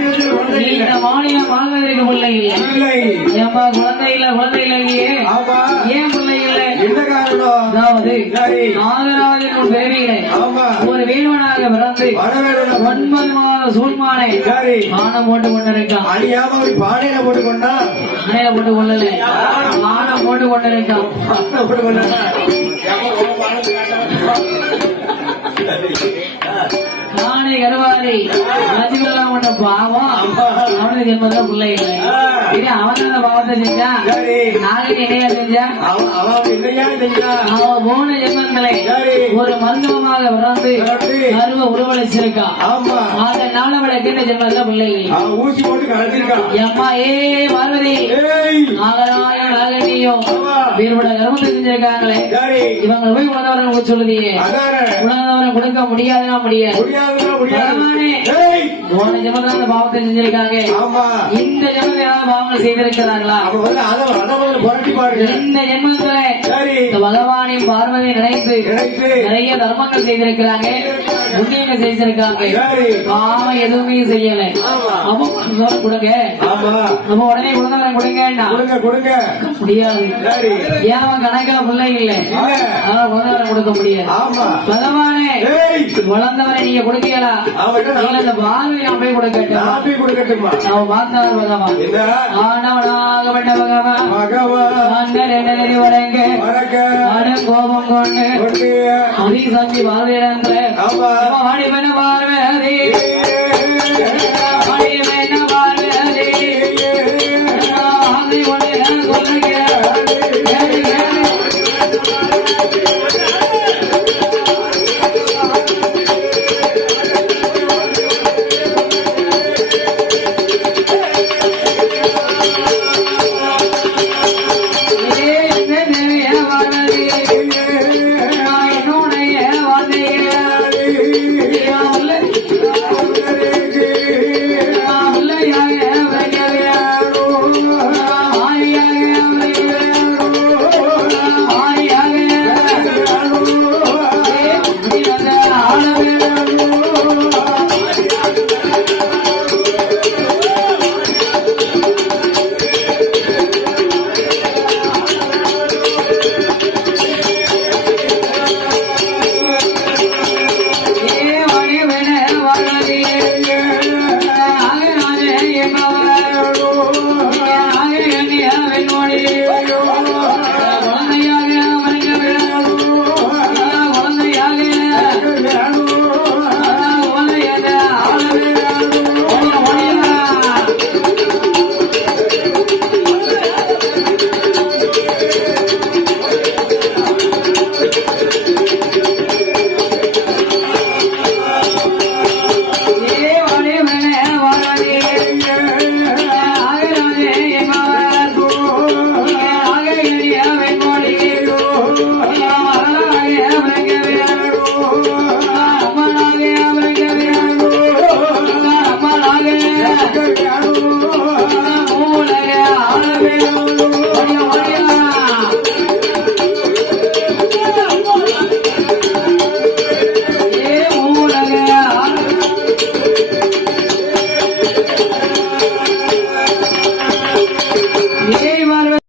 இந்த மாநிலம் வாழ்வதற்கு பிள்ளை இல்லை. ஏன்பா குழந்தை இல்ல குழந்தை இல்லையே, ஏன் பிள்ளை இல்லை? என்ன காரணம்? அதாவது நாகராஜன் பேரியிலே ஒரு வேணுவனாக பிறந்து 9 மாத சூழ்மானை பானம் போட்டு கொண்டிருக்கான். அழியாம அப்படி பானையில போட்டு கொண்டா, பானையில போட்டு கொள்ளல, பானம் போட்டு கொண்டிருக்கான். போட்டு கொண்டா நானே கருவாரி மதிவெல்லாம் கொண்ட பாவம் அவனுக்கு ஜென்மதான் பிள்ளை இல்லை. இது அவன் அந்த பாவத்தை செஞ்சான், நாளைக்கு என்னையா செஞ்சான்? அவன் போன ஜென்மங்களை ஒரு மருத்துவமாக பிறந்து கருவ உருவளிச்சிருக்கான். அதனால அவளுக்கு என்ன ஜென்மதான் பிள்ளை இல்லை. ஊசி போட்டு கலந்திருக்கான். அம்மா ஏ பார்வதி நாகராய நாகனியோ வீரோட கர்மத்தை செஞ்சிருக்காங்களே, இவங்க போய் உணர்ந்தவரை சொல்லுதியே உணர்ந்தவரை கொடுக்க முடியாதுன்னா முடியாது. போன ஜென்மத்துல பாவத்தை செஞ்சிருக்காங்க, இந்த ஜென்மத்தில் ஏதாவது பாவங்கள் செய்திருக்கிறாங்களா? இந்த ஜென்மத்துல பகவானையும் பார்வதியை நினைத்து நிறைய தர்மங்கள் செய்திருக்கிறாங்க, புண்ணியங்கள் செய்திருக்காங்க. பாவம் எதுவுமே செய்யல. அப்ப கொடுங்க, நம்ம உடனே குழந்தை கொடுங்க முடியாது. ஏன் கணக்கில் பிள்ளை இல்லை, அதனால குழந்தை கொடுக்க முடியாது. பகவானே வளர்ந்தவரை நீங்க கொடுக்கலா, இந்த பார்வை நான் போய் கொடுக்கட்டும். அவன் பார்த்தார் பகவான் ஆனவனாகப்பட்ட பகவான் வரங்க கோபம் கொண்டு அதி சந்தி பார்வையிடன்ற வாடி பண்ண